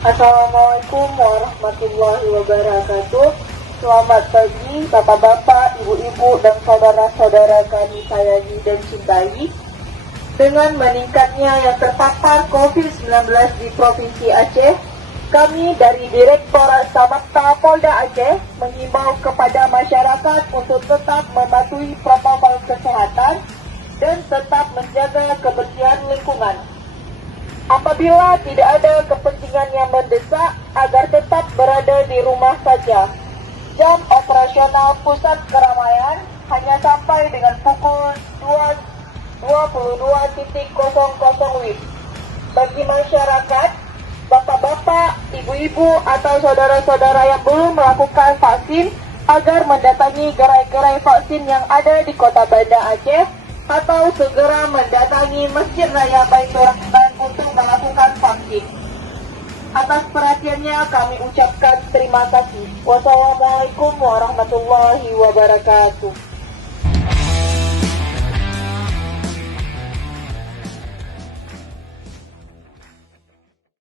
Assalamualaikum warahmatullahi wabarakatuh. Selamat pagi Bapak-Bapak, Ibu-Ibu, dan saudara-saudara kami sayangi dan cintai. Dengan meningkatnya yang terpapar COVID-19 di Provinsi Aceh, kami dari Direktorat Samapta Polda Aceh mengimbau kepada masyarakat untuk tetap mematuhi protokol kesehatan dan tetap menjaga kebersihan lingkungan. Apabila tidak ada kepentingan yang mendesak, agar tetap berada di rumah saja. Jam operasional pusat keramaian hanya sampai dengan pukul 22.00 WIB. Bagi masyarakat, bapak-bapak, ibu-ibu, atau saudara-saudara yang belum melakukan vaksin, agar mendatangi gerai-gerai vaksin yang ada di Kota Banda Aceh, atau segera mendatangi Masjid Raya Baitur Rahman untuk melakukan vaksin. Atas perhatiannya kami ucapkan terima kasih. Wassalamualaikum warahmatullahi wabarakatuh.